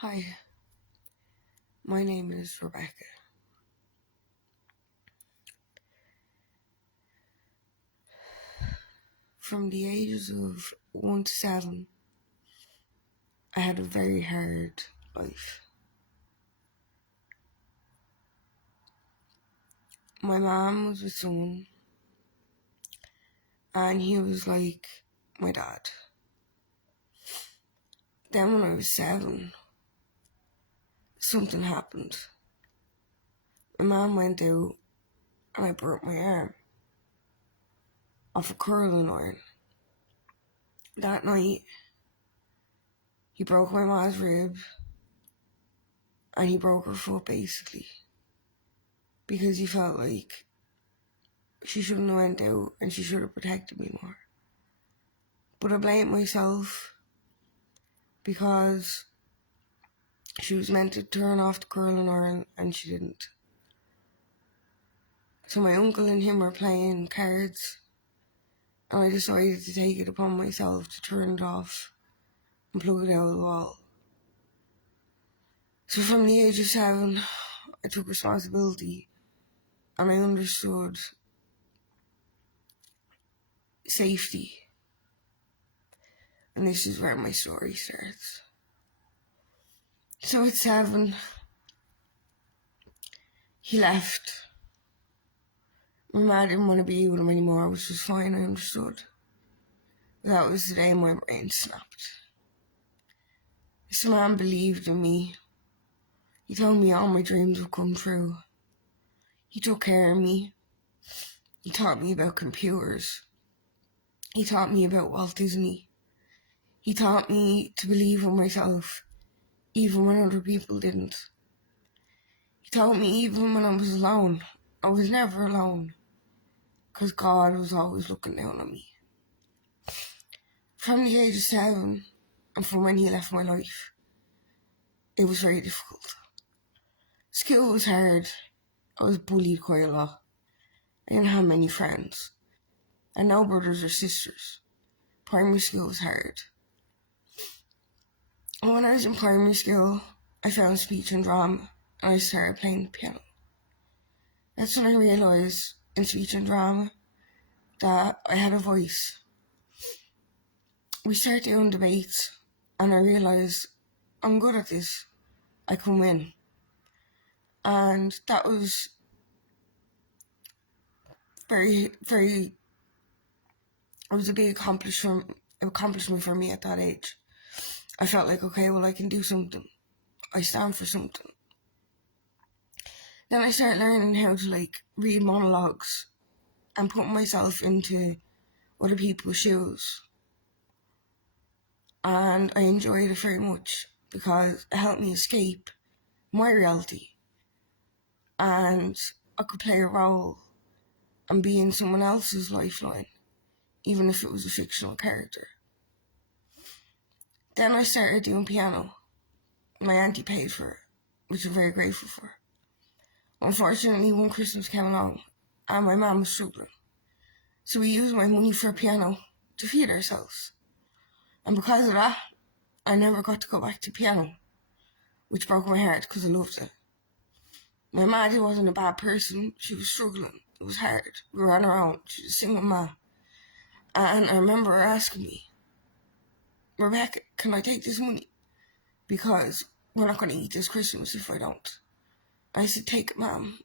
Hi, my name is Rebecca. From the ages of 1 to 7, I had a very hard life. My mom was with someone, and he was like my dad. Then when I was 7, something happened. My mom went out and I broke my arm off a curling iron. That night, he broke my mom's rib and he broke her foot basically because he felt like she shouldn't have went out and she should have protected me more. But I blamed myself because she was meant to turn off the curling iron and she didn't. So my uncle and him were playing cards and I decided to take it upon myself to turn it off and plug it out of the wall. So from the age of 7, I took responsibility and I understood safety. And this is where my story starts. So at 7, he left. My mom didn't want to be with him anymore, which was fine, I understood. That was the day my brain snapped. This man believed in me. He told me all my dreams would come true. He took care of me. He taught me about computers. He taught me about Walt Disney. He taught me to believe in myself, even when other people didn't. He taught me even when I was alone, I was never alone, because God was always looking down on me. From the age of 7, and from when he left my life, it was very difficult. School was hard. I was bullied quite a lot. I didn't have many friends. And no brothers or sisters. Primary school was hard. And when I was in primary school, I found speech and drama, and I started playing the piano. That's when I realised in speech and drama that I had a voice. We started doing debates, and I realised I'm good at this. I can win. And that was very, very, it was a big accomplishment for me at that age. I felt like, okay, well, I can do something. I stand for something. Then I started learning how to read monologues and put myself into other people's shoes. And I enjoyed it very much because it helped me escape my reality. And I could play a role and be in someone else's lifeline, even if it was a fictional character. Then I started doing piano. My auntie paid for it, which I'm very grateful for. Unfortunately, one Christmas came along and my mum was struggling. So we used my money for a piano to feed ourselves. And because of that, I never got to go back to piano, which broke my heart because I loved it. My mum wasn't a bad person, she was struggling. It was hard. We were on our own. She was a single mom. And I remember her asking me, Rebecca, can I take this money? Because we're not going to eat this Christmas if I don't. I said, take it, Mum.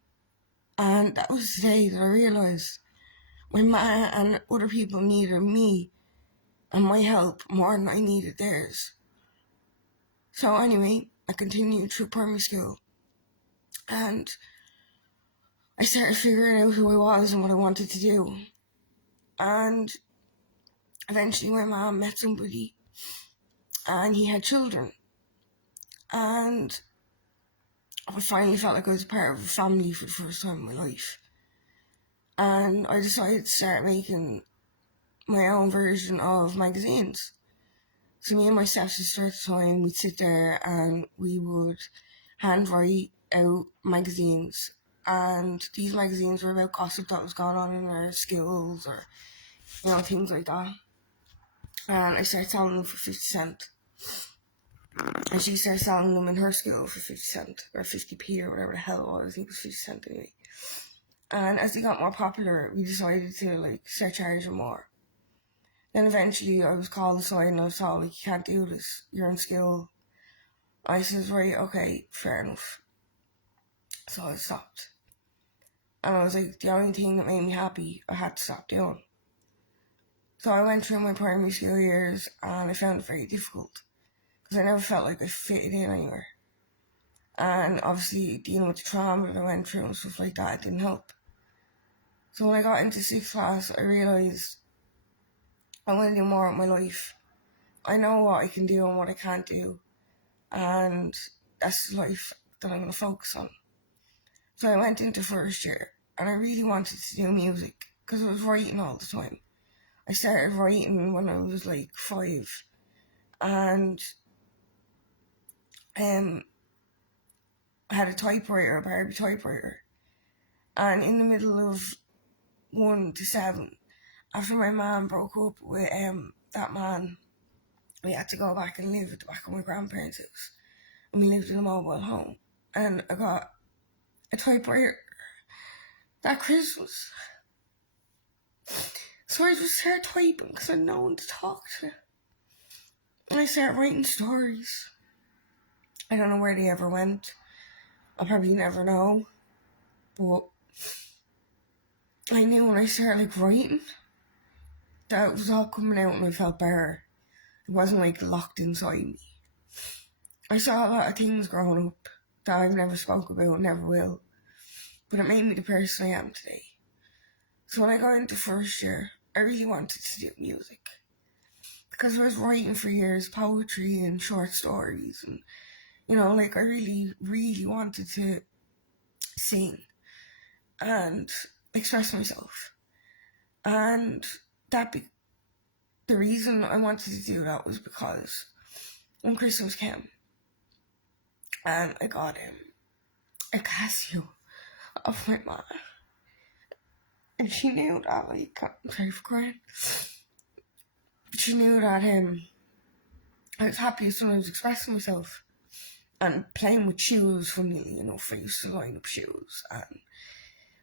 And that was the day that I realised my ma and other people needed me and my help more than I needed theirs. So anyway, I continued through primary school and I started figuring out who I was and what I wanted to do. And eventually my mom met somebody and he had children. And I finally felt like I was part of a family for the first time in my life. And I decided to start making my own version of magazines. So me and my stepsister at the time, we'd sit there and we would handwrite out magazines. And these magazines were about gossip that was going on in our schools or, things like that. And I started selling them for 50 cents. And she started selling them in her school for 50 cents or 50p or whatever the hell it was. I think it was 50 cents anyway. And as they got more popular, we decided to like start charging more. Then eventually I was called aside and I was told, like, you can't do this, you're in school. I says, right, okay, fair enough. So I stopped. And I was like, the only thing that made me happy, I had to stop doing. So I went through my primary school years and I found it very difficult because I never felt like I fitted in anywhere. And obviously dealing with the trauma that I went through and stuff like that, it didn't help. So when I got into 6th class, I realised I want to do more with my life. I know what I can do and what I can't do. And that's the life that I'm going to focus on. So I went into 1st year and I really wanted to do music because I was writing all the time. I started writing when I was like 5 and I had a typewriter, a Barbie typewriter. And in the middle of 1 to 7, after my mum broke up with that man, we had to go back and live at the back of my grandparents' house. And we lived in a mobile home. And I got a typewriter that Christmas. So I just started typing because I had no one to talk to. And I started writing stories. I don't know where they ever went. I'll probably never know. But I knew when I started like writing that it was all coming out and I felt better. It wasn't like locked inside me. I saw a lot of things growing up that I've never spoke about, never will. But it made me the person I am today. So when I got into 1st year, I really wanted to do music. Because I was writing for years, poetry and short stories. And, you know, like I really, really wanted to sing and express myself. And the reason I wanted to do that was because when Christmas came, and I got a Casio off my mom. And she knew that, like, I'm sorry for crying. But she knew that I was happiest when I was expressing myself. And playing with shoes for me, you know, I used to line up shoes and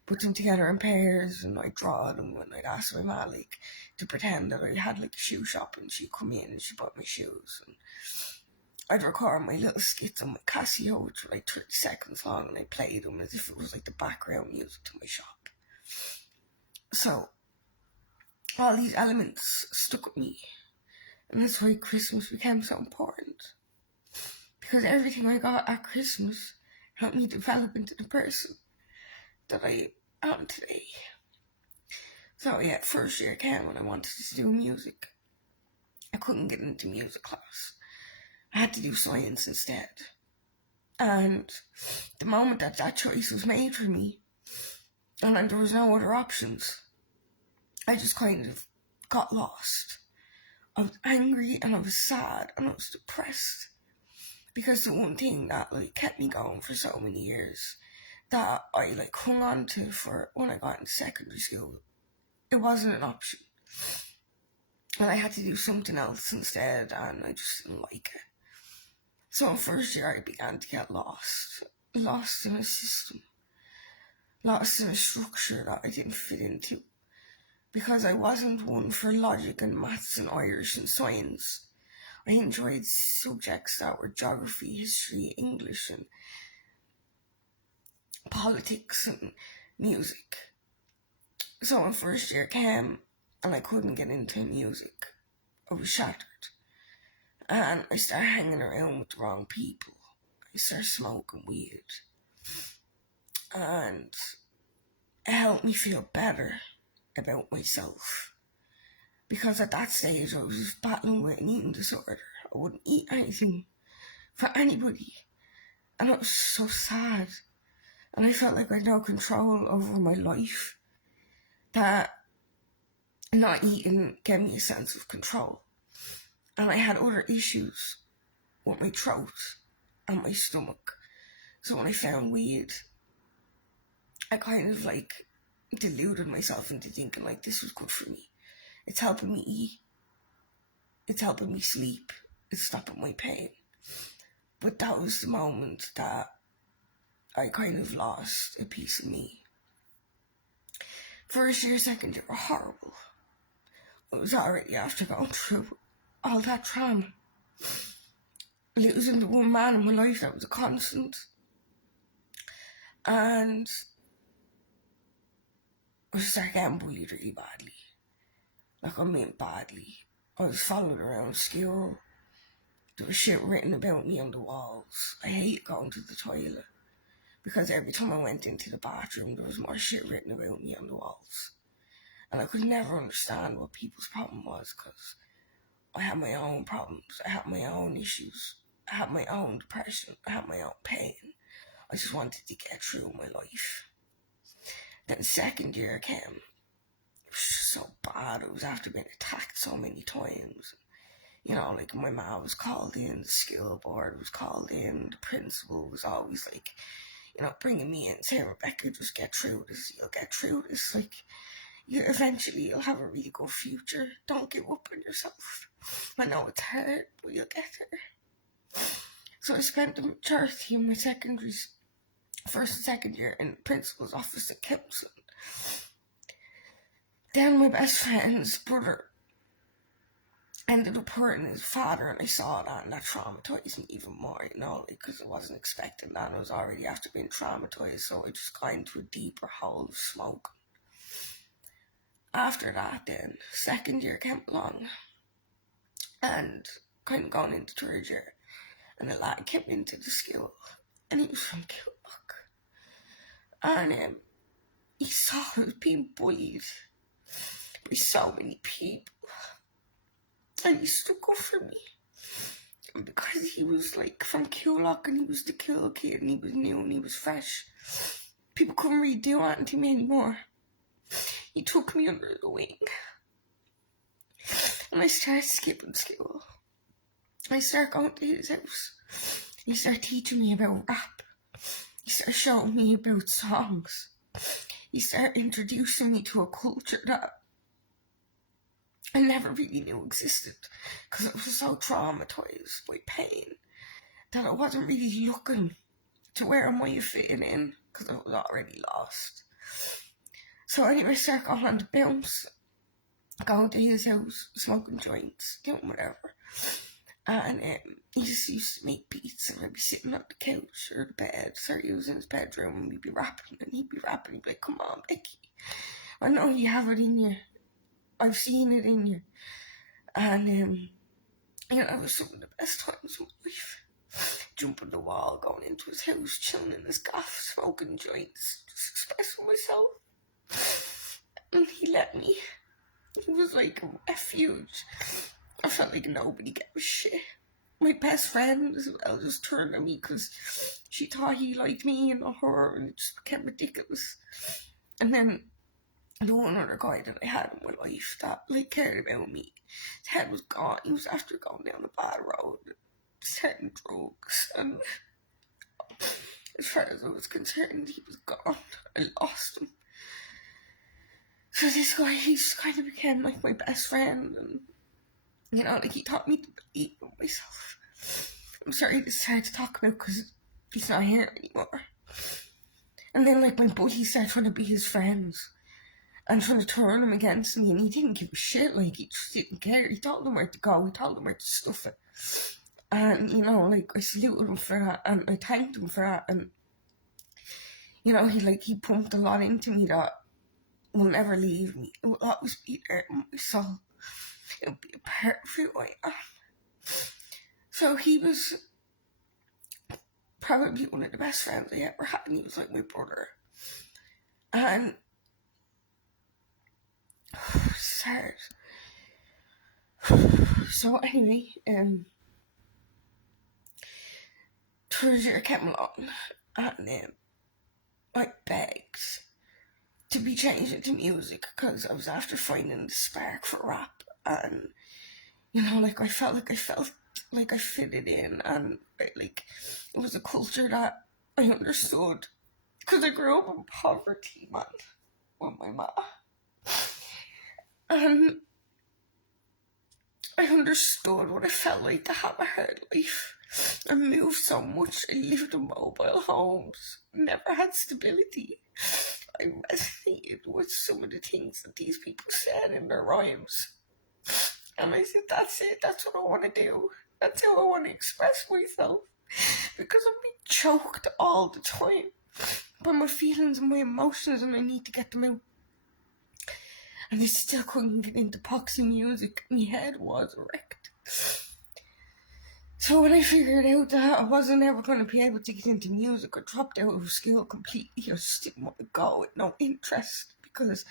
put them together in pairs and I'd draw them and I'd ask my mom, like, to pretend that I had, like, a shoe shop and she'd come in and she'd buy me shoes. And I'd record my little skits on my Casio, which were like 30 seconds long, and I played them as if it was like the background music to my shop. So, all these elements stuck with me, and that's why Christmas became so important. Because everything I got at Christmas helped me develop into the person that I am today. So yeah, 1st year came when I wanted to do music. I couldn't get into music class. I had to do science instead. And the moment that choice was made for me, and there was no other options, I just kind of got lost. I was angry and I was sad and I was depressed. Because the one thing that like kept me going for so many years, that I like hung on to for when I got into secondary school, it wasn't an option. And I had to do something else instead, and I just didn't like it. So in 1st year I began to get lost in a system, lost in a structure that I didn't fit into. Because I wasn't one for logic and maths and Irish and science. I enjoyed subjects that were geography, history, English and politics and music. So when 1st year came and I couldn't get into music, I was shattered. And I started hanging around with the wrong people. I started smoking weed. And it helped me feel better about myself. Because at that stage I was battling with an eating disorder. I wouldn't eat anything for anybody. And it was so sad. And I felt like I had no control over my life. That not eating gave me a sense of control. And I had other issues with my throat and my stomach. So when I found weed, I kind of like deluded myself into thinking like this was good for me. It's helping me eat. It's helping me sleep. It's stopping my pain. But that was the moment that I kind of lost a piece of me. First year, second year were horrible. I was already after going through all that trauma. Losing the one man in my life that was a constant. And I started getting bullied really badly. Like, I mean badly. I was followed around school. There was shit written about me on the walls. I hated going to the toilet, because every time I went into the bathroom, there was more shit written about me on the walls. And I could never understand what people's problem was, because I had my own problems. I had my own issues. I had my own depression. I had my own pain. I just wanted to get through my life. Then second year came. It was just so bad. I was after being attacked so many times. You know, like, my mom was called in, the school board was called in, the principal was always like, you know, bringing me in, saying, Rebecca, just get through this, you'll get through this, like, eventually you'll have a really good future, don't give up on yourself. I know it's hard, but you'll get there. So I spent the majority of my first and second year in the principal's office at counselling. Then my best friend's brother ended up hurting his father, and I saw that, and that traumatised me even more, you know, because I wasn't expecting that. I was already after being traumatised, so I just got into a deeper hole of smoke. After that, then, second year came along, and kind of going into third year, and a lad came into the school, and he was from Kilbuck, and he saw I was being bullied by so many people. And he stuck up for me, because he was like from Killock, and he was the cool kid, and he was new, and he was fresh. People couldn't really do anything to me anymore. He took me under the wing, and I started skipping school. I started going to his house. He started teaching me about rap. He started showing me about songs. He started introducing me to a culture that I never really knew existed, because I was so traumatised by pain that I wasn't really looking to where am I fitting in, because I was already lost. So anyway, I started going on the bounce, going to his house, smoking joints, doing whatever. And he just used to make beats, and I'd be sitting on the couch or the bed. Sorry, he was in his bedroom, and we'd be rapping, and he'd be rapping. He'd be like, come on, Becky, I know you have it in you. I've seen it in you. And, you know, it was some of the best times of my life. Jumping the wall, going into his house, chilling in his gaff, smoking joints, just expressing myself. And he let me. He was like a refuge. I felt like nobody gave a shit. My best friend as well just turned on me because she thought he liked me and not her, and it just became ridiculous. And then the one other guy that I had in my life that like cared about me, his head was gone. He was after going down a bad road, selling drugs, and as far as I was concerned, he was gone. I lost him. So this guy, he just kind of became like my best friend, and you know, like, he taught me to believe in myself. I'm sorry to start to talk about because he's not here anymore. And then like my buddies started trying to be his friends and trying to turn him against me, and he didn't give a shit. Like, he just didn't care. He told them where to go. He told them where to stuff it. And, you know, like, I saluted him for that, and I thanked him for that. And, you know, he pumped a lot into me that will never leave me. It will always be there in my soul. It will be a part of who I am. So he was probably one of the best friends I ever had, and he was like my brother. And it's hard. So anyway, third year came along, and I begged to be changed into music because I was after finding the spark for rap, and you know, like, I felt like I fitted in, and like, it was a culture that I understood because I grew up in poverty, man, with my mom. And I understood what it felt like to have a hard life. I moved so much. I lived in mobile homes, never had stability. I resonated with some of the things that these people said in their rhymes. And I said, that's it, that's what I want to do. That's how I want to express myself. Because I'm being choked all the time by my feelings and my emotions, and I need to get them out. And I still couldn't get into epoxy music. My head was wrecked. So when I figured out that I wasn't ever going to be able to get into music, I dropped out of school completely. I just didn't want to go with no interest, because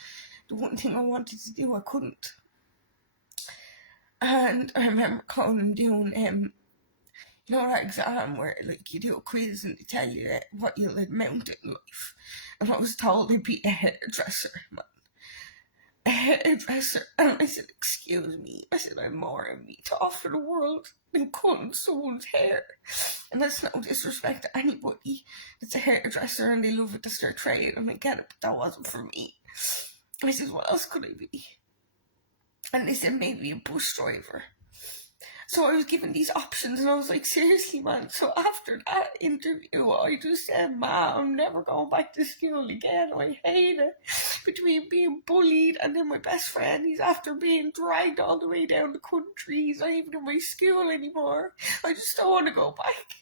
the one thing I wanted to do, I couldn't. And I remember going and doing, you know, that exam where like you do a quiz and they tell you what you'll amount in life. And I was told I'd be a hairdresser, man. A hairdresser. And I said, excuse me. I said, I'm more in me to offer the world than cutting someone's hair. And that's no disrespect to anybody that's a hairdresser and they love it, that's their trade, and I get it, but that wasn't for me. I said, what else could I be? And they said, maybe a bus driver. So I was given these options and I was like, seriously, man. So after that interview, I just said, Ma, I'm never going back to school again. I hate it. Between being bullied and then my best friend, he's after being dragged all the way down the country. He's not even in my school anymore. I just don't want to go back.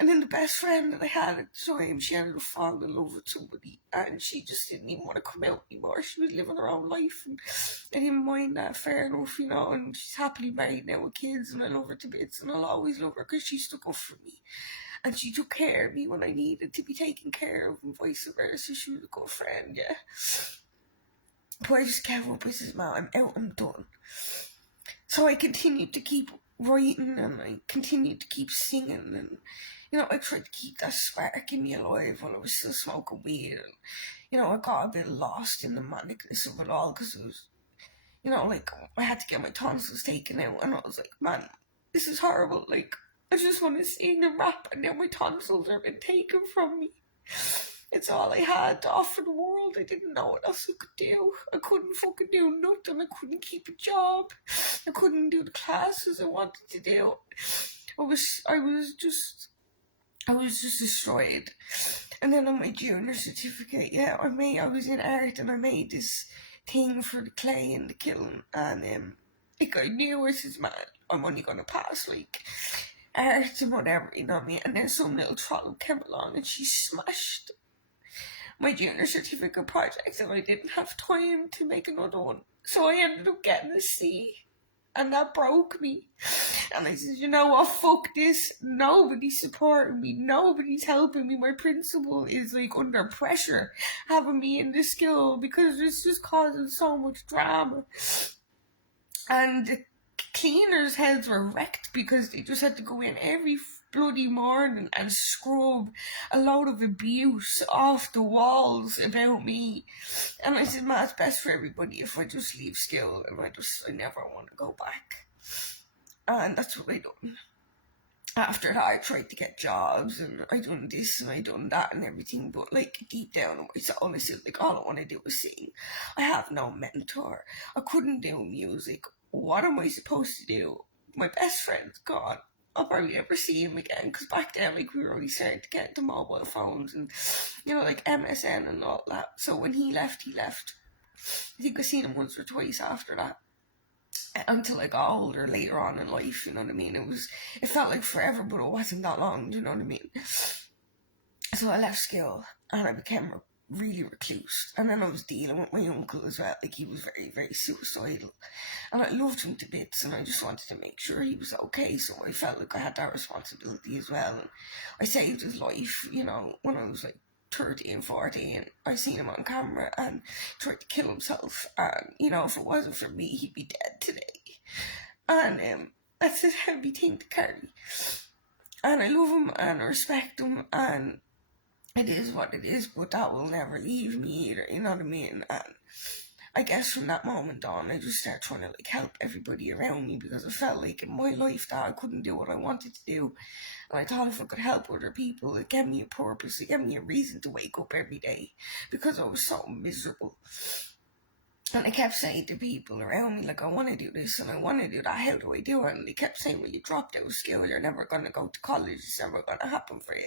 And then the best friend that I had at the time, she ended up falling in love with somebody and she just didn't even want to come out anymore. She was living her own life and I didn't mind that, fair enough, you know, and she's happily married now with kids and I love her to bits and I'll always love her because she stuck up for me. And she took care of me when I needed to be taken care of and vice versa. She was a good friend, yeah. But I just gave up. I said, "Man, I'm out, I'm done." So I continued to keep writing and I continued to keep singing and, you know, I tried to keep that spark in me alive while I was still smoking weed. And, you know, I got a bit lost in the manicness of it all because it was, you know, like, I had to get my tonsils taken out and I was like, man, this is horrible. Like, I just want to sing and rap and now my tonsils are been taken from me. It's all I had to offer the world. I didn't know what else I could do. I couldn't fucking do nothing. I couldn't keep a job. I couldn't do the classes I wanted to do. I was just destroyed. And then on my junior certificate, yeah, I was in art and I made this thing for the clay and the kiln. And like I knew I said, man, I'm only gonna pass like art and whatever, you know what I mean? And then some little troll came along and she smashed my junior certificate project and I didn't have time to make another one. So I ended up getting a C. And that broke me. And I said, you know what, fuck this. Nobody's supporting me. Nobody's helping me. My principal is like under pressure having me in the school because it's just causing so much drama. And the cleaners' heads were wrecked because they just had to go in every bloody morning and scrub a load of abuse off the walls about me. And I said, man, it's best for everybody if I just leave school and I never want to go back. And that's what I done. After that, I tried to get jobs and I done this and I done that and everything, but like deep down in my soul, I said, like, all I want to do is sing. I have no mentor. I couldn't do music. What am I supposed to do? My best friend's gone. I'll probably never see him again because back then, like, we were already starting to get into mobile phones and, you know, like MSN and all that. So when he left, he left. I think I seen him once or twice after that. Until I got older later on in life, you know what I mean? It felt like forever, but it wasn't that long, you know what I mean? So I left school and I became really recluse. And then I was dealing with my uncle as well. Like, he was very, very suicidal. And I loved him to bits and I just wanted to make sure he was okay. So I felt like I had that responsibility as well. And I saved his life, you know, when I was like 13, 14. I seen him on camera and tried to kill himself. And, you know, if it wasn't for me, he'd be dead today. And that's a heavy thing to carry. And I love him and I respect him and it is what it is, but that will never leave me either, you know what I mean? And I guess from that moment on, I just started trying to like help everybody around me because I felt like in my life that I couldn't do what I wanted to do. And I thought if I could help other people, it gave me a purpose, it gave me a reason to wake up every day because I was so miserable. And I kept saying to people around me, like, I want to do this and I want to do that. How do I do it? And they kept saying, well, you dropped out of school. You're never going to go to college. It's never going to happen for you.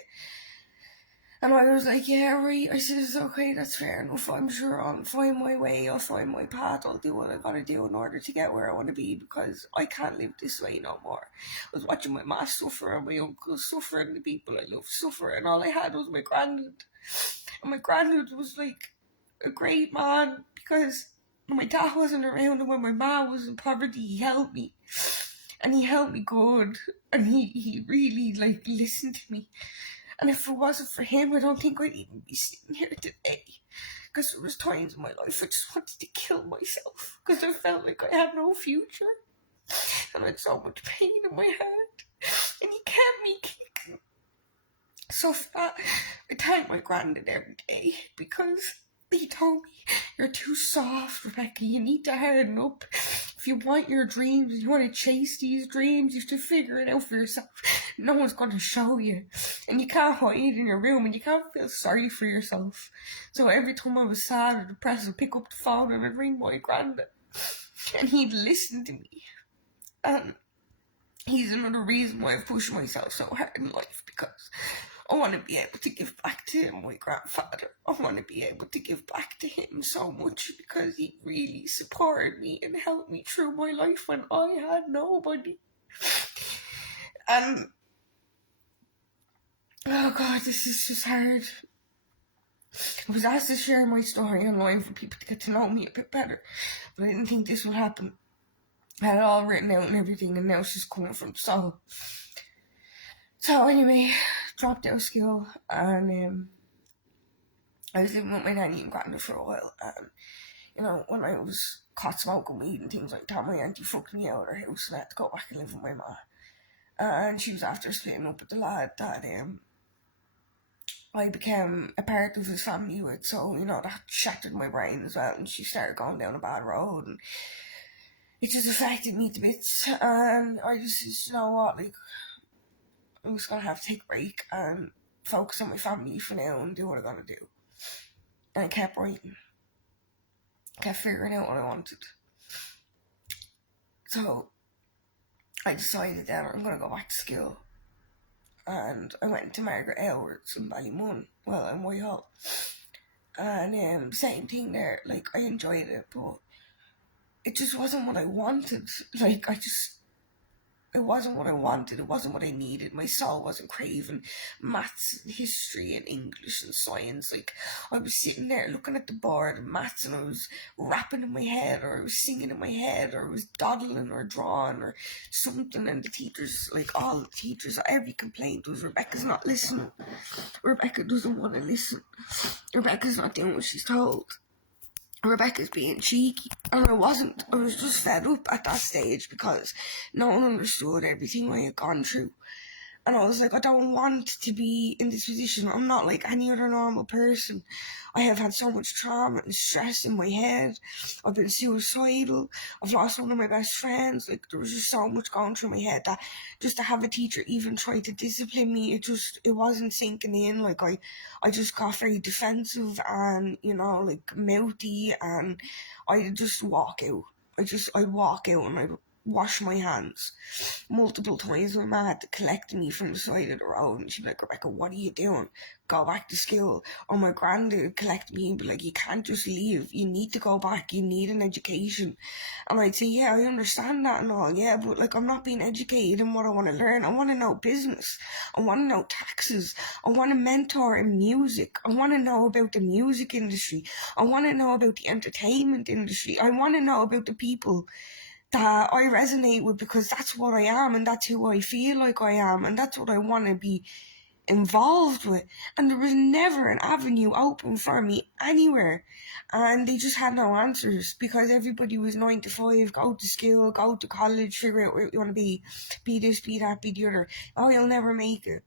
And I was like, yeah, right. I said, it's okay, that's fair enough. I'm sure I'll find my way, I'll find my path, I'll do what I gotta do in order to get where I want to be, because I can't live this way no more. I was watching my ma suffer and my uncle suffer and the people I love suffer, and all I had was my granddad. And my granddad was like a great man, because when my dad wasn't around and when my ma was in poverty, he helped me. And he helped me good, and he really like listened to me. And if it wasn't for him, I don't think I'd even be sitting here today. Because there was times in my life I just wanted to kill myself. Because I felt like I had no future. And I had so much pain in my heart. And he kept me kicking. So for that, I thank my granddad every day. Because he told me, you're too soft, Rebecca. You need to harden up. If you want your dreams, you want to chase these dreams, you have to figure it out for yourself. No one's going to show you. And you can't hide in your room and you can't feel sorry for yourself. So every time I was sad or depressed, I'd pick up the phone and I'd ring my granddad. And he'd listen to me. And he's another reason why I've pushed myself so hard in life, because I want to be able to give back to my grandfather. I want to be able to give back to him so much, because he really supported me and helped me through my life when I had nobody. And oh God, this is just hard. I was asked to share my story online for people to get to know me a bit better, but I didn't think this would happen. I had it all written out and everything, and now it's just coming from the soul. So anyway, dropped out of school, and I was living with my nanny and granddad for a while, and you know, when I was caught smoking weed and things like that, my auntie fucked me out of her house and I had to go back and live with my ma. And she was after splitting up with the lad that I became a part of his family with, so you know, that shattered my brain as well, and she started going down a bad road, and it just affected me to bits. And I just said, you know what, like, I'm just gonna have to take a break and focus on my family for now and do what I'm gonna do. And I kept writing, kept figuring out what I wanted. So I decided that I'm gonna go back to school, and I went to Margaret Edwards in Ballymun, well, in Whitehall. And same thing there, like, I enjoyed it, but it just wasn't what I wanted. Like, it wasn't what I wanted, it wasn't what I needed. My soul wasn't craving maths and history and English and science. Like, I was sitting there looking at the board of maths and I was rapping in my head, or I was singing in my head, or I was dawdling or drawing or something, and the teachers, like all the teachers, every complaint was, Rebecca's not listening. Rebecca doesn't want to listen. Rebecca's not doing what she's told. Rebecca's being cheeky. And I wasn't. I was just fed up at that stage because no one understood everything I had gone through. And I was like, I don't want to be in this position. I'm not like any other normal person. I have had so much trauma and stress in my head. I've been suicidal. I've lost one of my best friends. Like, there was just so much going through my head that just to have a teacher even try to discipline me, it wasn't sinking in. Like, I just got very defensive and, you know, like mouthy, and I'd just walk out. I'd walk out and I'd wash my hands. Multiple times my mum had to collect me from the side of the road, and she'd be like, Rebecca, what are you doing? Go back to school. Or my granddad would collect me and be like, you can't just leave. You need to go back. You need an education. And I'd say, yeah, I understand that and all, yeah, but like, I'm not being educated in what I want to learn. I want to know business. I want to know taxes. I want to mentor in music. I want to know about the music industry. I want to know about the entertainment industry. I want to know about the people that I resonate with, because that's what I am and that's who I feel like I am and that's what I want to be involved with. And there was never an avenue open for me anywhere, and they just had no answers, because everybody was 9 to 5, go to school, go to college, figure out what you want to be this, be that, be the other. Oh, you'll never make it.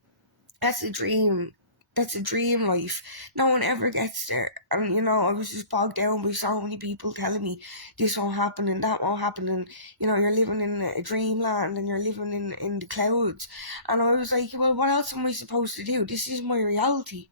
That's a dream. That's a dream life. No one ever gets there. And, you know, I was just bogged down by so many people telling me this won't happen and that won't happen, and, you know, you're living in a dreamland and you're living in the clouds. And I was like, well, what else am I supposed to do? This is my reality.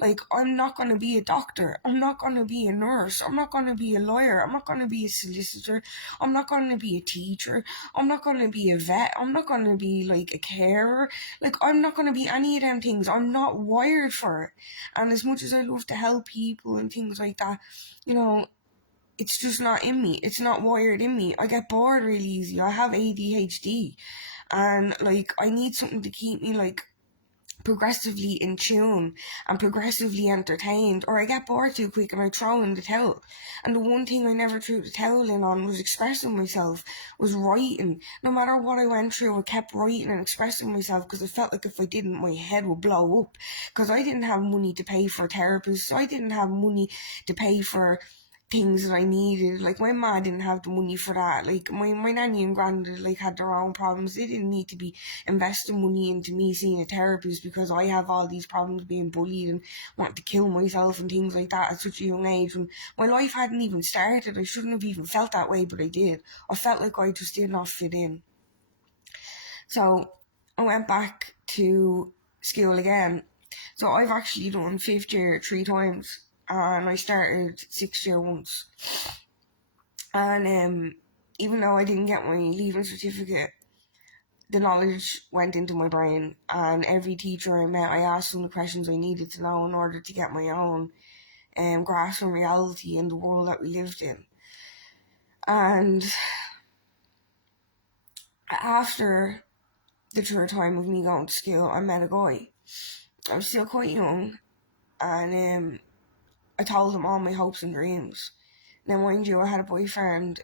Like, I'm not going to be a doctor. I'm not going to be a nurse. I'm not going to be a lawyer. I'm not going to be a solicitor. I'm not going to be a teacher. I'm not going to be a vet. I'm not going to be like a carer. Like, I'm not going to be any of them things. I'm not wired for it. And as much as I love to help people and things like that, you know, it's just not in me. It's not wired in me. I get bored really easy. I have ADHD. And like, I need something to keep me like progressively in tune and progressively entertained, or I get bored too quick and I throw in the towel. And the one thing I never threw the towel in on was expressing myself, was writing. No matter what I went through, I kept writing and expressing myself because I felt like if I didn't, my head would blow up. Because I didn't have money to pay for therapists, so I didn't have money to pay for things that I needed. Like, my ma didn't have the money for that. Like, my nanny and granddad like had their own problems. They didn't need to be investing money into me seeing a therapist because I have all these problems, being bullied and wanting to kill myself and things like that at such a young age when my life hadn't even started. I shouldn't have even felt that way, but I did. I felt like I just did not fit in. So I went back to school again. So I've actually done 5th year 3 times, and I started 6th year once. And even though I didn't get my leaving certificate, the knowledge went into my brain, and every teacher I met, I asked them the questions I needed to know in order to get my own grasp on reality in the world that we lived in. And after the 3rd time of me going to school, I met a guy. I was still quite young, and I told him all my hopes and dreams. Now, mind you, I had a boyfriend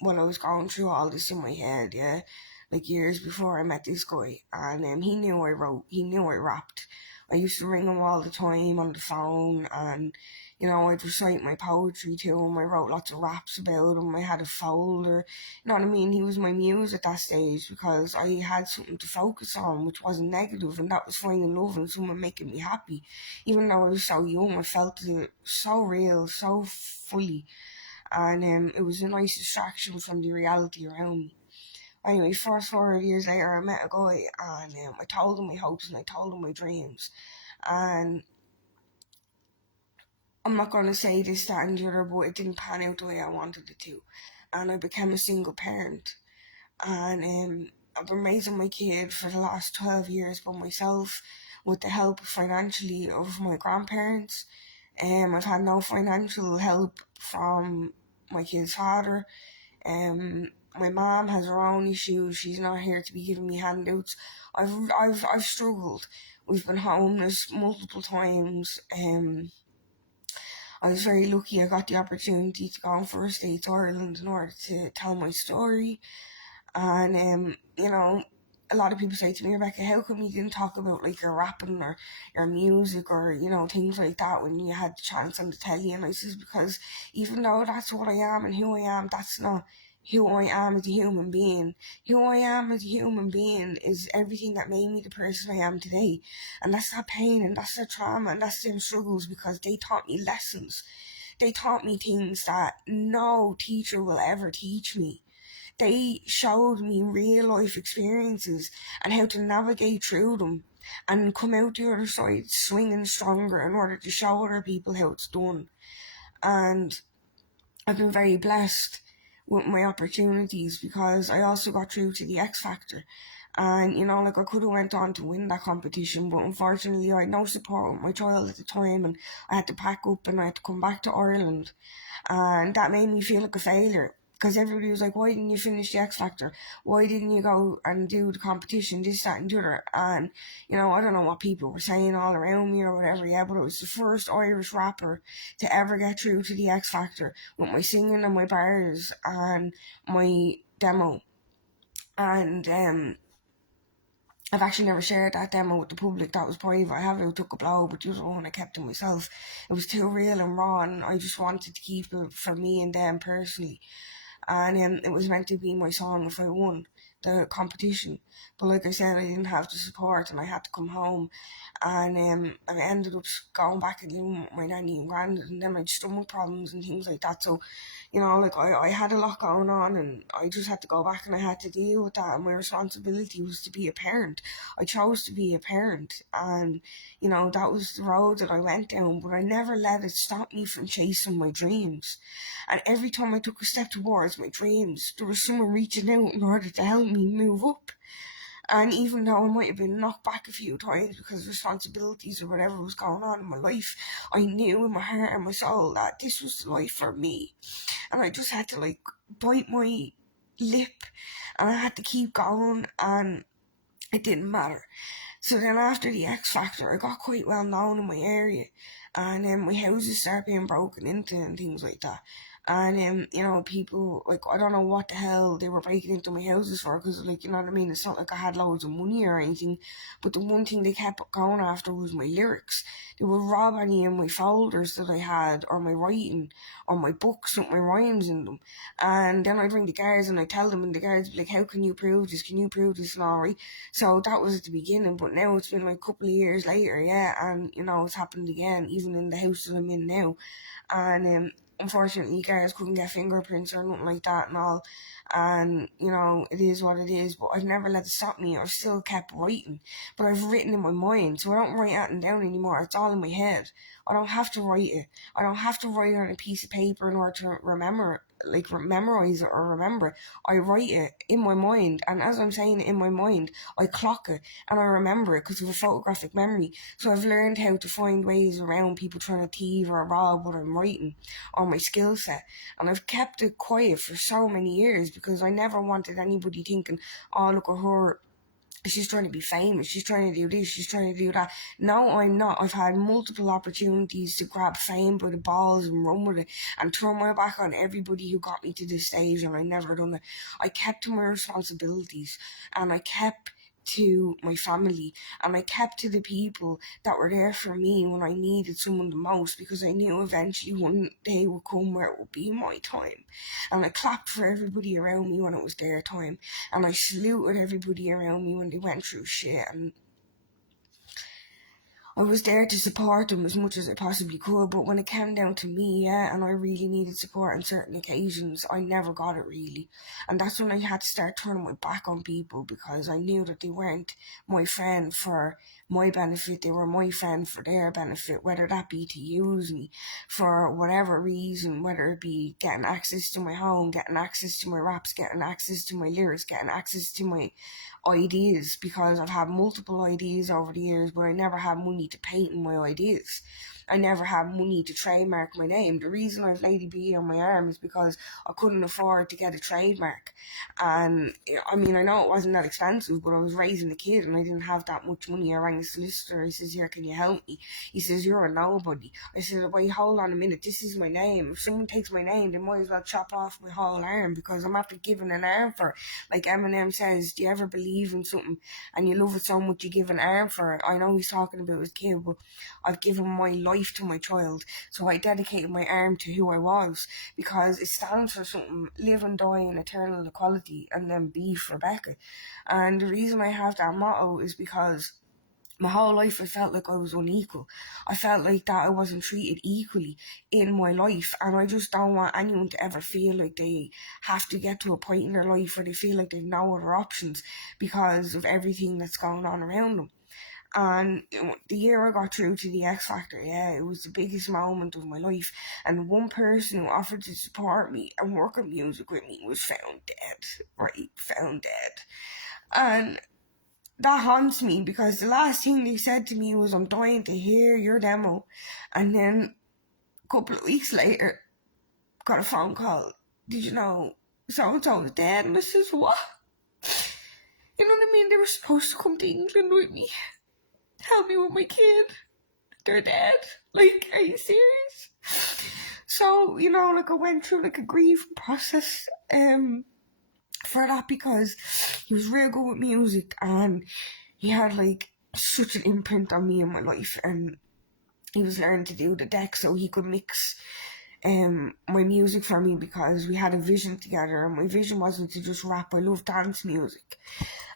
while I was going through all this in my head, yeah, like years before I met this guy. And he knew I wrote, he knew I rapped. I used to ring him all the time on the phone, and you know, I'd recite my poetry to him. I wrote lots of raps about him. I had a folder, you know what I mean? He was my muse at that stage because I had something to focus on, which wasn't negative, and that was finding love and someone making me happy. Even though I was so young, I felt it so real, so fully, and it was a nice distraction from the reality around me. Anyway, fast forward years later, I met a guy, and I told him my hopes and I told him my dreams, and I'm not going to say this, that, and the other, but it didn't pan out the way I wanted it to, and I became a single parent, and I've been raising my kid for the last 12 years by myself with the help financially of my grandparents. I've had no financial help from my kid's father. My mom has her own issues. She's not here to be giving me handouts. I've struggled. We've been homeless multiple times. I was very lucky I got the opportunity to go on First Day to Ireland in order to tell my story. And you know, a lot of people say to me, Rebecca, how come you didn't talk about like your rapping or your music or, you know, things like that when you had the chance on the telly? And I says, because even though that's what I am and who I am, that's not who I am as a human being. Who I am as a human being is everything that made me the person I am today. And that's that pain and that's that trauma and that's them struggles because they taught me lessons. They taught me things that no teacher will ever teach me. They showed me real life experiences and how to navigate through them and come out the other side swinging stronger in order to show other people how it's done. And I've been very blessed with my opportunities because I also got through to the X Factor. And you know, like I could have went on to win that competition, but unfortunately I had no support with my child at the time, and I had to pack up and I had to come back to Ireland, and that made me feel like a failure. Because everybody was like, why didn't you finish the X Factor? Why didn't you go and do the competition, this, that, and the other? And, you know, I don't know what people were saying all around me or whatever, yeah, but it was the first Irish rapper to ever get through to the X Factor with my singing and my bars and my demo. And I've actually never shared that demo with the public. That was private. I haven't took a blow, but the other one I kept to myself. It was too real and raw, and I just wanted to keep it for me and them personally. And it was meant to be my song if I won. the competition. But like I said, I didn't have the support and I had to come home. And I ended up going back and living with my nanny and granddad, and then I had stomach problems and things like that. So, like I had a lot going on, and I just had to go back and I had to deal with that. And my responsibility was to be a parent. I chose to be a parent, and that was the road that I went down. But I never let it stop me from chasing my dreams. And every time I took a step towards my dreams, there was someone reaching out in order to help me move up. And even though I might have been knocked back a few times because of responsibilities or whatever was going on in my life, I knew in my heart and my soul that this was the life for me. And I just had to bite my lip, and I had to keep going, and it didn't matter. So then after the X Factor, I got quite well known in my area, and then my houses started being broken into and things like that. And people, I don't know what the hell they were breaking into my houses for, because you know what I mean, it's not like I had loads of money or anything, but the one thing they kept going after was my lyrics. They would rob any of my folders that I had, or my writing, or my books with my rhymes in them. And then I'd ring the guards and I'd tell them, and the guards would be like, how can you prove this? Can you prove this? And all right. So that was at the beginning, but now it's been a couple of years later, yeah, and it's happened again, even in the house that I'm in now. And unfortunately, guys couldn't get fingerprints or nothing like that and all. And, it is what it is. But I've never let it stop me. I've still kept writing. But I've written in my mind, so I don't write anything down anymore. It's all in my head. I don't have to write it. I don't have to write it on a piece of paper in order to memorize it or remember it. I write it in my mind. And as I'm saying it in my mind, I clock it and I remember it because of a photographic memory. So I've learned how to find ways around people trying to thieve or rob what I'm writing, or my skill set. And I've kept it quiet for so many years because I never wanted anybody thinking, oh, look at her, she's trying to be famous, she's trying to do this, she's trying to do that. No, I'm not. I've had multiple opportunities to grab fame by the balls and run with it and turn my back on everybody who got me to this stage, and I never done it. I kept to my responsibilities, and I kept to my family, and I kept to the people that were there for me when I needed someone the most, because I knew eventually one day would come where it would be my time. And I clapped for everybody around me when it was their time, and I saluted everybody around me when they went through shit, and I was there to support them as much as I possibly could. But when it came down to me, and I really needed support on certain occasions, I never got it really. And that's when I had to start turning my back on people, because I knew that they weren't my friend for my benefit, they were my friend for their benefit, whether that be to use me for whatever reason, whether it be getting access to my home, getting access to my raps, getting access to my lyrics, getting access to my ideas, because I've had multiple ideas over the years, but I never had money to patent my ideas. I never had money to trademark my name. The reason I've Lady B on my arm is because I couldn't afford to get a trademark. And I mean, I know it wasn't that expensive, but I was raising a kid and I didn't have that much money. I rang a solicitor. He says, here, can you help me? He says, you're a nobody. I said, wait, hold on a minute. This is my name. If someone takes my name, they might as well chop off my whole arm, because I'm after giving an arm for it. Like Eminem says, do you ever believe in something and you love it so much you give an arm for it? I know he's talking about his kid, but I've given my life to my child, so I dedicated my arm to who I was, because it stands for something: live and die in eternal equality, and then B for Becca. And the reason I have that motto is because my whole life I felt like I was unequal. I felt like that I wasn't treated equally in my life, and I just don't want anyone to ever feel like they have to get to a point in their life where they feel like they've no other options because of everything that's going on around them. And the year I got through to the X Factor, it was the biggest moment of my life. And one person who offered to support me and work on music with me was found dead. Right, found dead. And that haunts me, because the last thing they said to me was, I'm dying to hear your demo. And then a couple of weeks later, got a phone call. Did you know so-and-so is dead? And I says, what? You know what I mean? They were supposed to come to England with me, help me with my kid. They're dead. Like, are you serious? So, I went through a grief process for that, because he was real good with music and he had such an imprint on me in my life, and he was learning to do the deck so he could mix my music for me, because we had a vision together, and my vision wasn't to just rap. I love dance music.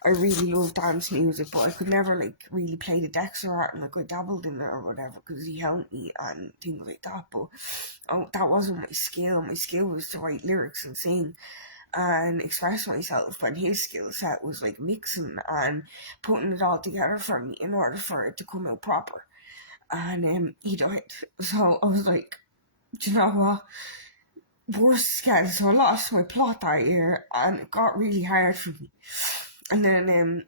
I really love dance music, but I could never like really play the decks or art, and like I dabbled in it or whatever because he helped me and things like that. But that wasn't my skill. My skill was to write lyrics and sing and express myself, but his skill set was like mixing and putting it all together for me in order for it to come out proper. And he died, so I was like, do you know what? Worst again, so I lost my plot that year, and it got really hard for me. And then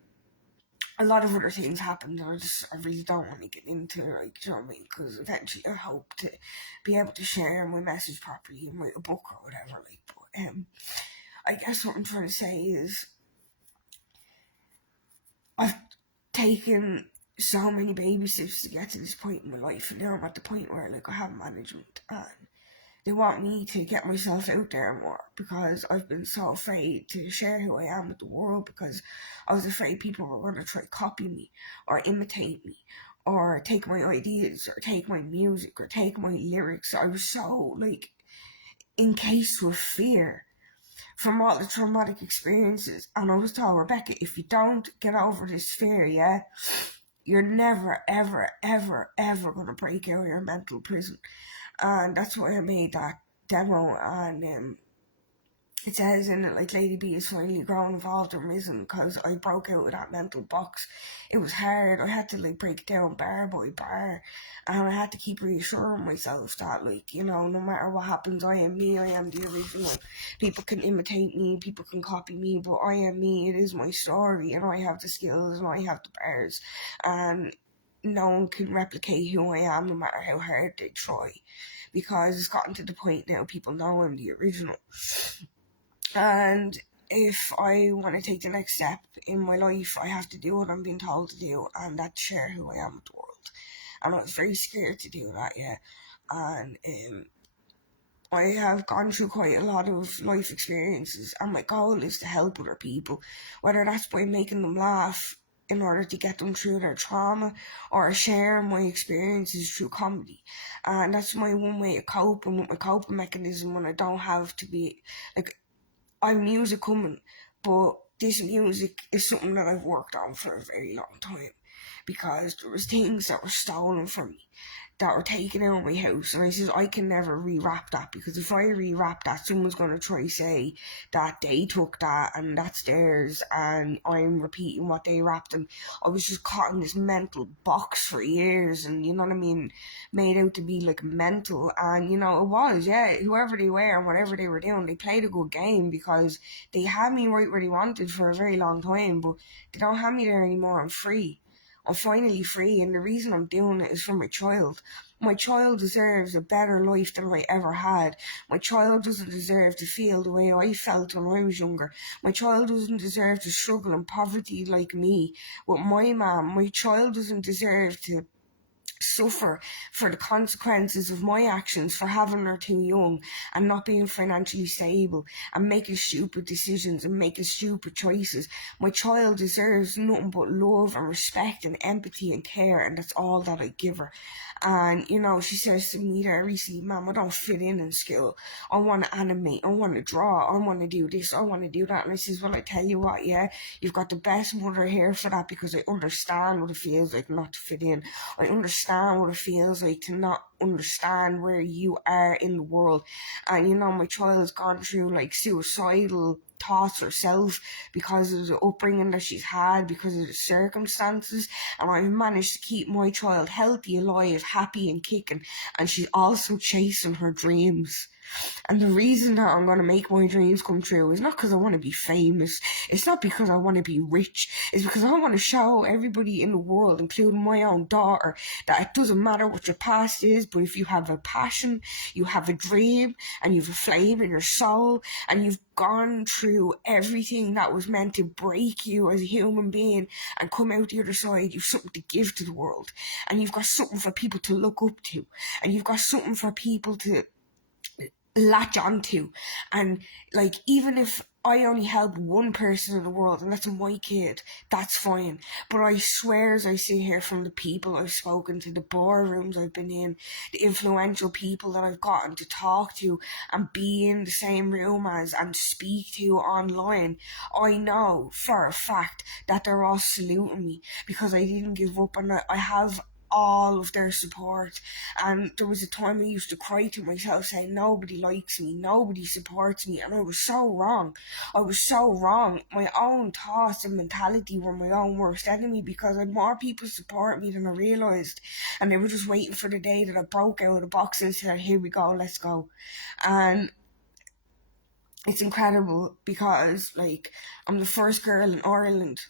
a lot of other things happened that I really don't want to get into, like, do you know what I mean? Because eventually I hope to be able to share my message properly and write a book or whatever, like. But I guess what I'm trying to say is I've taken so many baby steps to get to this point in my life, and now I'm at the point where like I have management and they want me to get myself out there more, because I've been so afraid to share who I am with the world, because I was afraid people were going to try to copy me or imitate me or take my ideas or take my music or take my lyrics. I was so like encased with fear from all the traumatic experiences, and I was told, Rebecca, if you don't get over this fear, yeah, you're never, ever, ever, ever going to break out of your mental prison. And that's why I made that demo, and it says in it like Lady B is finally grown, evolved and risen, because I broke out of that mental box. It was hard. I had to like break it down bar by bar, and I had to keep reassuring myself that, like, you know, no matter what happens, I am me, I am the original. People can imitate me, people can copy me, but I am me. It is my story, and I have the skills and I have the bars, and no one can replicate who I am no matter how hard they try, because it's gotten to the point now people know I'm the original. And if I want to take the next step in my life, I have to do what I'm being told to do, and that's share who I am with the world. And I was very scared to do that, yeah. And I have gone through quite a lot of life experiences, and my goal is to help other people, whether that's by making them laugh in order to get them through their trauma, or share my experiences through comedy. And that's my one way of coping with my coping mechanism when I don't have to be like, I have music coming, but this music is something that I've worked on for a very long time, because there was things that were stolen from me, that were taken out of my house, and I says I can never re-rap that, because if I re-rap that, someone's going to try to say that they took that and that's theirs and I'm repeating what they rapped, and I was just caught in this mental box for years, and you know what I mean, made out to be like mental. And you know, it was, yeah, whoever they were and whatever they were doing, they played a good game, because they had me right where they wanted for a very long time, but they don't have me there anymore. I'm free. I'm finally free, and the reason I'm doing it is for my child. My child deserves a better life than I ever had. My child doesn't deserve to feel the way I felt when I was younger. My child doesn't deserve to struggle in poverty like me with my mom. My child doesn't deserve to suffer for the consequences of my actions for having her too young and not being financially stable and making stupid decisions and making stupid choices. My child deserves nothing but love and respect and empathy and care, and that's all that I give her. And you know, she says to me there recently, Mom, I don't fit in school. I want to animate, I want to draw, I want to do this, I want to do that. And I says, well, I tell you what, yeah, you've got the best mother here for that, because I understand what it feels like not to fit in. I understand what it feels like to not understand where you are in the world. And you know, my child has gone through like suicidal thoughts herself because of the upbringing that she's had, because of the circumstances, and I've managed to keep my child healthy, alive, happy and kicking, and she's also chasing her dreams. And the reason that I'm going to make my dreams come true is not because I want to be famous. It's not because I want to be rich. It's because I want to show everybody in the world, including my own daughter, that it doesn't matter what your past is, but if you have a passion, you have a dream, and you have a flame in your soul, and you've gone through everything that was meant to break you as a human being and come out the other side, you've something to give to the world. And you've got something for people to look up to. And you've got something for people to latch onto. And like, even if I only help one person in the world, and that's my kid. That's fine. But I swear, as I sit here, from the people I've spoken to, the boardrooms I've been in, the influential people that I've gotten to talk to and be in the same room as and speak to online, I know for a fact that they're all saluting me because I didn't give up, and I have all of their support. And there was a time I used to cry to myself saying nobody likes me, nobody supports me, and I was so wrong. I was so wrong. My own thoughts and mentality were my own worst enemy because I had more people support me than I realised, and they were just waiting for the day that I broke out of the box and said, here we go, let's go. And it's incredible because, like, I'm the first girl in Ireland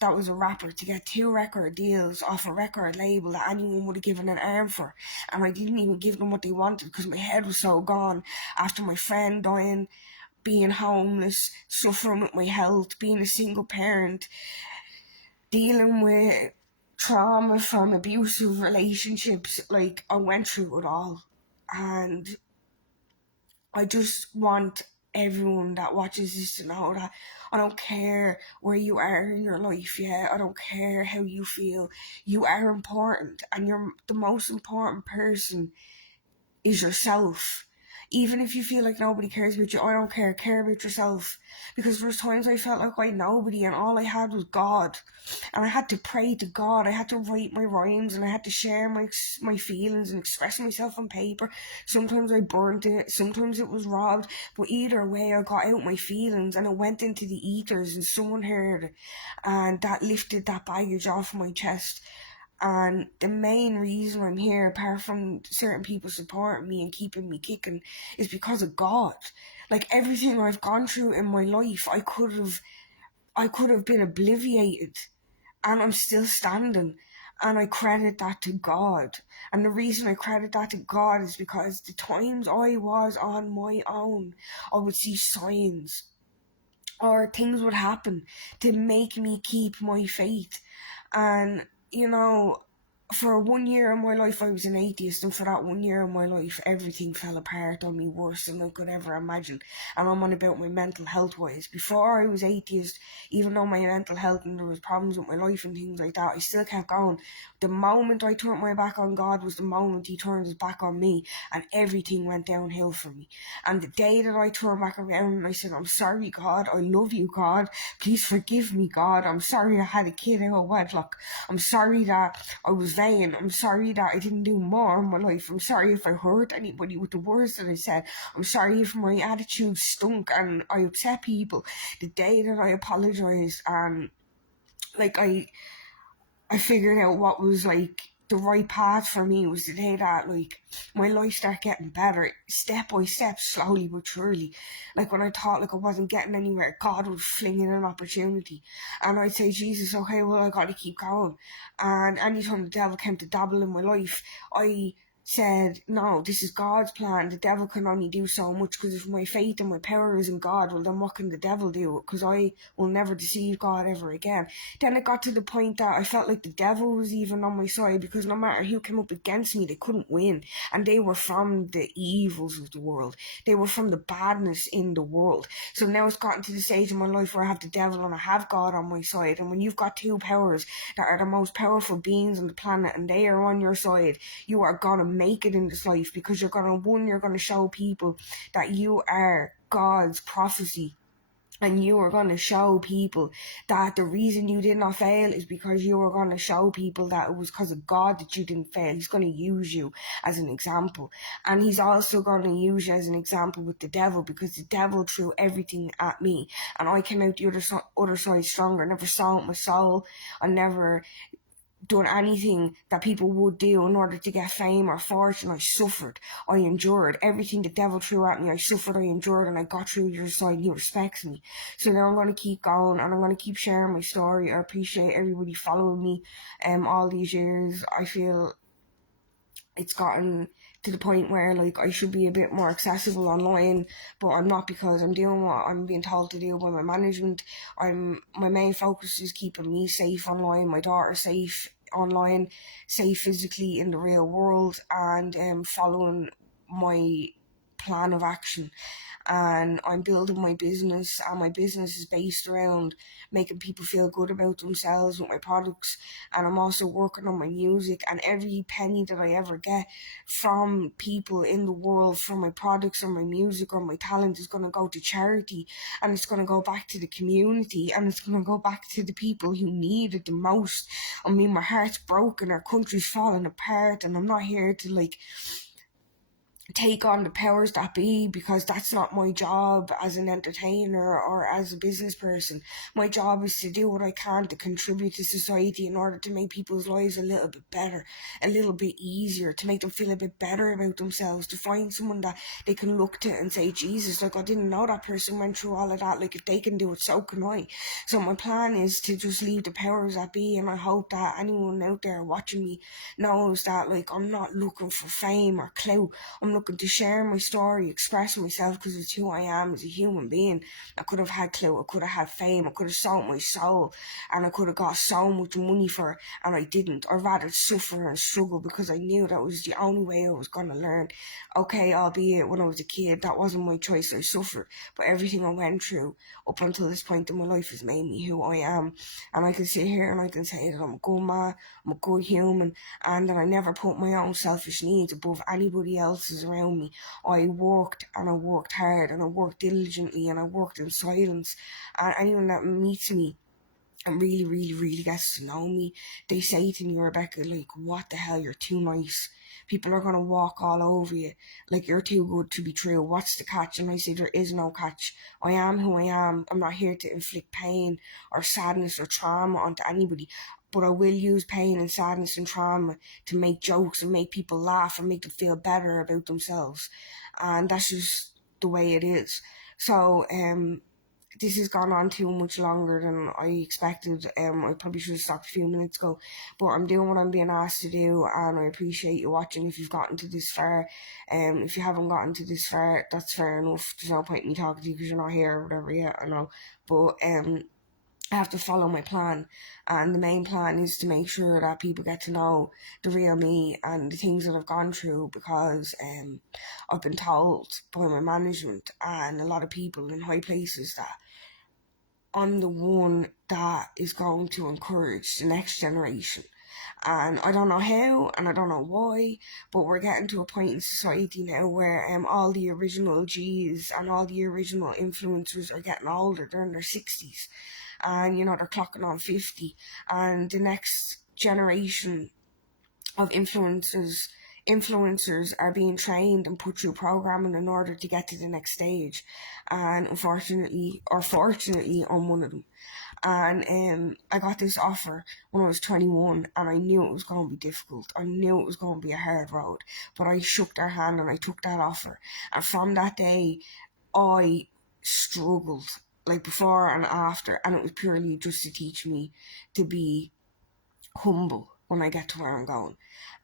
that was a rapper to get 2 record deals off a record label that anyone would have given an arm for, and I didn't even give them what they wanted because my head was so gone after my friend dying, being homeless, suffering with my health, being a single parent, dealing with trauma from abusive relationships. Like, I went through it all, and I just want everyone that watches this to know that I don't care where you are in your life, yeah, I don't care how you feel, you are important, and you're the most important person is yourself. Even if you feel like nobody cares about you, I don't care. Care about yourself. Because there's times I felt like I had nobody and all I had was God. And I had to pray to God. I had to write my rhymes and I had to share my feelings and express myself on paper. Sometimes I burned it. Sometimes it was robbed. But either way, I got out my feelings and it went into the ethers and someone heard it. And that lifted that baggage off my chest. And the main reason I'm here, apart from certain people supporting me and keeping me kicking, is because of God. Like, everything I've gone through in my life, I could have been obliviated, and I'm still standing. And I credit that to God. And the reason I credit that to God is because the times I was on my own, I would see signs or things would happen to make me keep my faith. And, you know, for 1 year in my life I was an atheist, and for that 1 year in my life everything fell apart on me worse than I could ever imagine. And I'm on about my mental health wise. Before I was atheist, even though my mental health and there was problems with my life and things like that, I still kept going. The moment I turned my back on God was the moment he turned his back on me, and everything went downhill for me. And the day that I turned back around and I said, I'm sorry God, I love you God, please forgive me God, I'm sorry I had a kid out of wedlock, I'm sorry that I was vain, I'm sorry that I didn't do more in my life, I'm sorry if I hurt anybody with the words that I said, I'm sorry if my attitude stunk and I upset people. The day that I apologised and like I figured out what was like the right path for me was the day that like my life started getting better step by step, slowly but surely. Like when I thought like I wasn't getting anywhere, God would fling in an opportunity and I'd say, Jesus, okay, well I gotta keep going. And anytime the devil came to dabble in my life, I said, no, this is God's plan. The devil can only do so much, because if my faith and my power is in God, well then what can the devil do? Because I will never deceive God ever again. Then it got to the point that I felt like the devil was even on my side, because no matter who came up against me, they couldn't win. And they were from the evils of the world. They were from the badness in the world. So now it's gotten to the stage in my life where I have the devil and I have God on my side. And when you've got two powers that are the most powerful beings on the planet and they are on your side, you are gonna make it in this life, because you're gonna show people that you are God's prophecy. And you are going to show people that the reason you did not fail is because you are going to show people that it was because of God that you didn't fail. He's going to use you as an example. And he's also going to use you as an example with the devil, because the devil threw everything at me. And I came out the other side stronger. I never sold my soul. I never done anything that people would do in order to get fame or fortune. I suffered, I endured everything the devil threw at me. I suffered, I endured, and I got through the other side, and he respects me. So now I'm going to keep going and I'm going to keep sharing my story. I appreciate everybody following me all these years. I feel it's gotten to the point where like I should be a bit more accessible online, but I'm not, because I'm doing what I'm being told to do by my management. My main focus is keeping me safe online, my daughter safe online, safe physically in the real world, and following my plan of action. And I'm building my business, and my business is based around making people feel good about themselves with my products. And I'm also working on my music, and every penny that I ever get from people in the world, from my products or my music or my talent, is going to go to charity, and it's going to go back to the community, and it's going to go back to the people who need it the most. I mean, my heart's broken, our country's falling apart, and I'm not here to like take on the powers that be, because that's not my job as an entertainer or as a business person. My job is to do what I can to contribute to society in order to make people's lives a little bit better, a little bit easier, to make them feel a bit better about themselves, to find someone that they can look to and say, Jesus, like, I didn't know that person went through all of that, like, if they can do it, so can I. So my plan is to just leave the powers that be, and I hope that anyone out there watching me knows that, like, I'm not looking for fame or clout. I'm looking to share my story, express myself, because it's who I am as a human being. I could have had clout, I could have had fame, I could have sold my soul, and I could have got so much money for it, and I didn't. I'd rather suffer and struggle, because I knew that was the only way I was going to learn. Okay, albeit when I was a kid, that wasn't my choice, I suffered, but everything I went through up until this point in my life has made me who I am. And I can sit here and I can say that I'm a good man, I'm a good human, and that I never put my own selfish needs above anybody else's around me. I worked, and I worked hard, and I worked diligently, and I worked in silence. And anyone that meets me and really, really, really gets to know me, they say to me, Rebecca, like, what the hell, you're too nice. People are going to walk all over you, like, you're too good to be true. What's the catch? And I say, there is no catch. I am who I am. I'm not here to inflict pain or sadness or trauma onto anybody, but I will use pain and sadness and trauma to make jokes and make people laugh and make them feel better about themselves. And that's just the way it is. So, this has gone on too much longer than I expected. I probably should have stopped a few minutes ago, but I'm doing what I'm being asked to do, and I appreciate you watching if you've gotten to this far. If you haven't gotten to this far, that's fair enough. There's no point in me talking to you because you're not here or whatever yet, I know. But I have to follow my plan, and the main plan is to make sure that people get to know the real me and the things that I've gone through, because I've been told by my management and a lot of people in high places that I'm the one that is going to encourage the next generation. And I don't know how, and I don't know why, but we're getting to a point in society now where all the original G's and all the original influencers are getting older. They're in their 60s, and you know, they're clocking on 50, and the next generation of influencers are being trained and put through programming in order to get to the next stage. And unfortunately, or fortunately, I'm one of them. And I got this offer when I was 21, and I knew it was going to be difficult. I knew it was going to be a hard road, but I shook their hand and I took that offer. And from that day, I struggled, like before and after, and it was purely just to teach me to be humble when I get to where I'm going.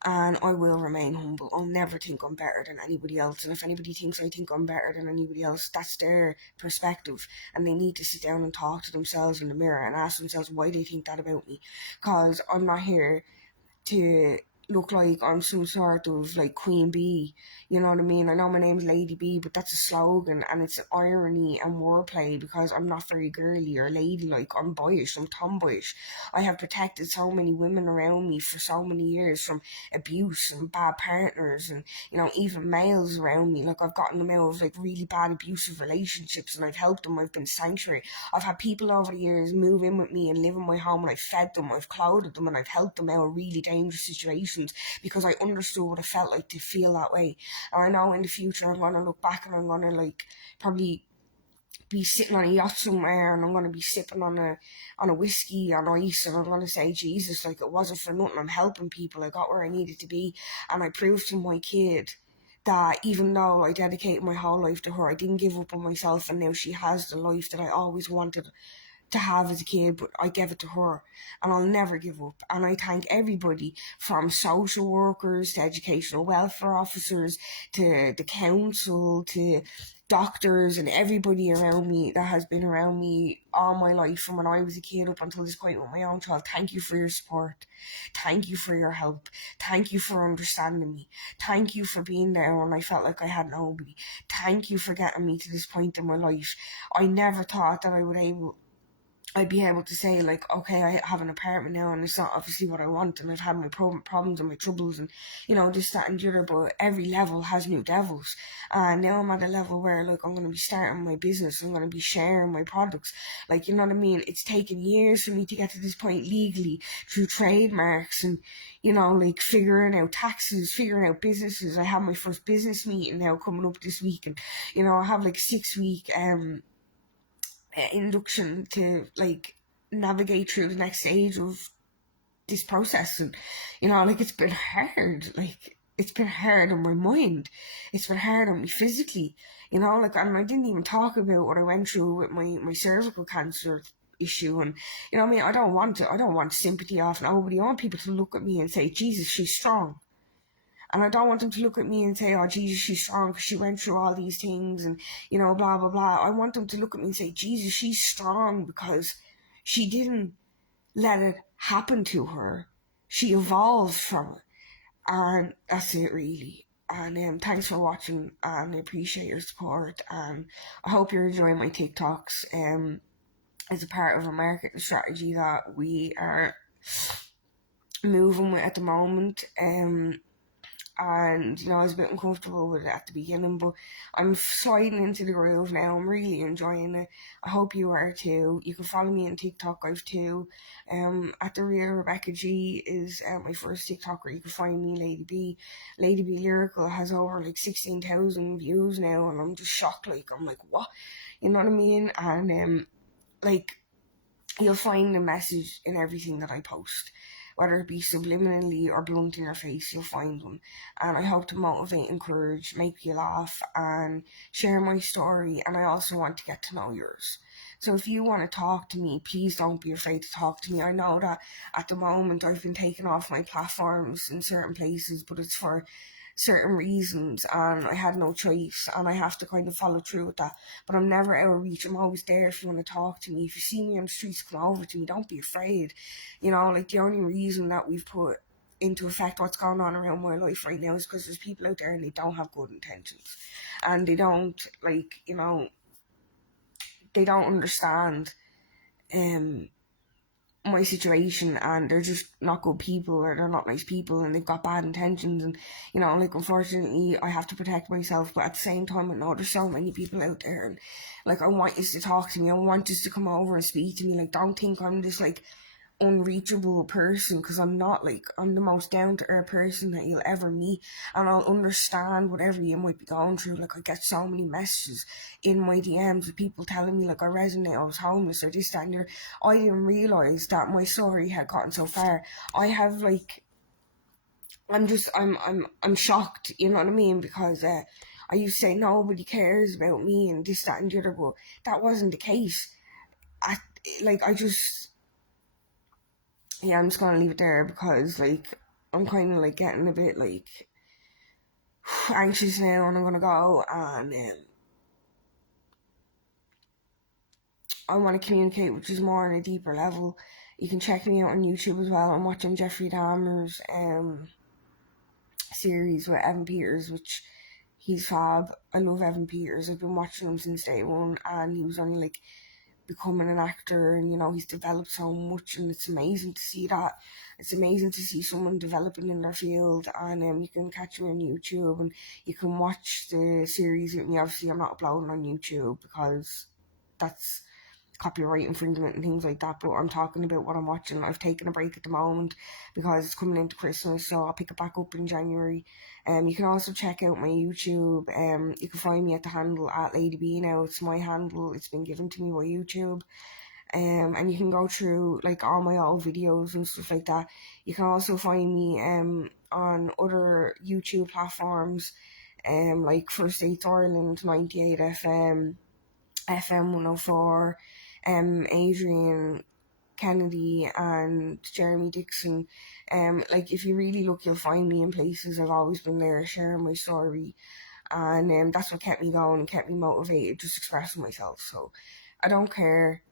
And I will remain humble. I'll never think I'm better than anybody else. And if anybody thinks I think I'm better than anybody else, that's their perspective. And they need to sit down and talk to themselves in the mirror and ask themselves why they think that about me. Because I'm not here to look like I'm some sort of like Queen Bee, you know what I mean? I know my name's Lady B, but that's a slogan, and it's irony and wordplay, because I'm not very girly or ladylike. I'm boyish, I'm tomboyish. I have protected so many women around me for so many years from abuse and bad partners, and you know, even males around me. Like, I've gotten them out of like really bad abusive relationships, and I've helped them. I've been sanctuary. I've had people over the years move in with me and live in my home, and I've fed them, I've clothed them, and I've helped them out of really dangerous situations, because I understood what it felt like to feel that way. And I know in the future I'm going to look back and I'm going to like probably be sitting on a yacht somewhere, and I'm going to be sipping on a whiskey on ice, and I'm going to say, Jesus, like, it wasn't for nothing. I'm helping people. I got where I needed to be, and I proved to my kid that even though I dedicated my whole life to her, I didn't give up on myself, and now she has the life that I always wanted to have as a kid, but I gave it to her, and I'll never give up. And I thank everybody from social workers to educational welfare officers to the council to doctors and everybody around me that has been around me all my life from when I was a kid up until this point with my own child. Thank you for your support. Thank you for your help. Thank you for understanding me. Thank you for being there when I felt like I had nobody. Thank you for getting me to this point in my life. I never thought that I'd be able to say, like, okay, I have an apartment now and it's not obviously what I want, and I've had my problems and my troubles and, this, that and the other, but every level has new devils. And now I'm at a level where, like, I'm going to be starting my business, I'm going to be sharing my products. Like, you know what I mean? It's taken years for me to get to this point legally through trademarks and, like, figuring out taxes, figuring out businesses. I have my first business meeting now coming up this week, and, I have like 6 week, induction to like navigate through the next stage of this process. And like, it's been hard. Like, it's been hard on my mind, it's been hard on me physically, like, and I didn't even talk about what I went through with my cervical cancer issue. And I mean, I don't want sympathy off nobody. I want people to look at me and say, Jesus, she's strong. And I don't want them to look at me and say, oh, Jesus, she's strong because she went through all these things and, blah, blah, blah. I want them to look at me and say, Jesus, she's strong because she didn't let it happen to her. She evolved from it. And that's it, really. And thanks for watching, and I appreciate your support. And I hope you're enjoying my TikToks. As a part of a marketing strategy that we are moving with at the moment. And I was a bit uncomfortable with it at the beginning, but I'm sliding into the groove now. I'm really enjoying it. I hope you are too. You can follow me on TikTok. I've too. At the real Rebecca G is my first TikToker. You can find me, Lady B. Lady B Lyrical has over like 16,000 views now, and I'm just shocked. Like, I'm like, what? You know what I mean? And like, you'll find a message in everything that I post. Whether it be subliminally or blunt in your face, you'll find them. And I hope to motivate, encourage, make you laugh, and share my story. And I also want to get to know yours. So if you want to talk to me, please don't be afraid to talk to me. I know that at the moment I've been taken off my platforms in certain places, but it's for certain reasons, and I had no choice, and I have to kind of follow through with that. But I'm never out of reach. I'm always there if you want to talk to me. If you see me on the streets, come over to me. Don't be afraid. Like, the only reason that we've put into effect what's going on around my life right now is because there's people out there and they don't have good intentions, and they don't, like, they don't understand my situation, and they're just not good people, or they're not nice people, and they've got bad intentions. And like, unfortunately, I have to protect myself, but at the same time, I know there's so many people out there, and like, I want you to talk to me. I want you to come over and speak to me. Like, don't think I'm this like unreachable person, because I'm not. Like, I'm the most down to earth person that you'll ever meet, and I'll understand whatever you might be going through. Like, I get so many messages in my DMs of people telling me, like, I resonate, I was homeless, or this, that, and the other. I didn't realise that my story had gotten so far. I have, like, I'm shocked, you know what I mean, because I used to say nobody cares about me and this, that, and the other, but that wasn't the case. I'm just gonna leave it there, because like, I'm kind of like getting a bit like anxious now, and I'm gonna go, and I want to communicate, which is more on a deeper level. You can check me out on YouTube as well. I'm watching Jeffrey Dahmer's series with Evan Peters, which he's fab. I love Evan Peters. I've been watching him since day one, and he was only like becoming an actor, and he's developed so much, and it's amazing to see that. It's amazing to see someone developing in their field. And you can catch me on YouTube, and you can watch the series with me. Obviously, I'm not uploading on YouTube because that's copyright infringement and things like that, but I'm talking about what I'm watching. I've taken a break at the moment because it's coming into Christmas, so I'll pick it back up in January. You can also check out my YouTube. You can find me at the handle at Lady B now. It's my handle. It's been given to me by YouTube. And you can go through like all my old videos and stuff like that. You can also find me on other YouTube platforms, like First States Ireland, 98 FM, FM 104, Adrian Kennedy and Jeremy Dixon. Like, if you really look, you'll find me in places. I've always been there sharing my story, and that's what kept me going and kept me motivated, just expressing myself. So I don't care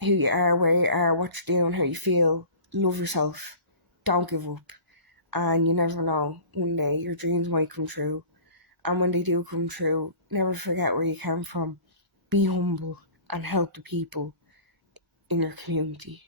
who you are, where you are, what you're doing, how you feel. Love yourself. Don't give up. And you never know, one day your dreams might come true. And when they do come true, never forget where you came from. Be humble and help the people in your community.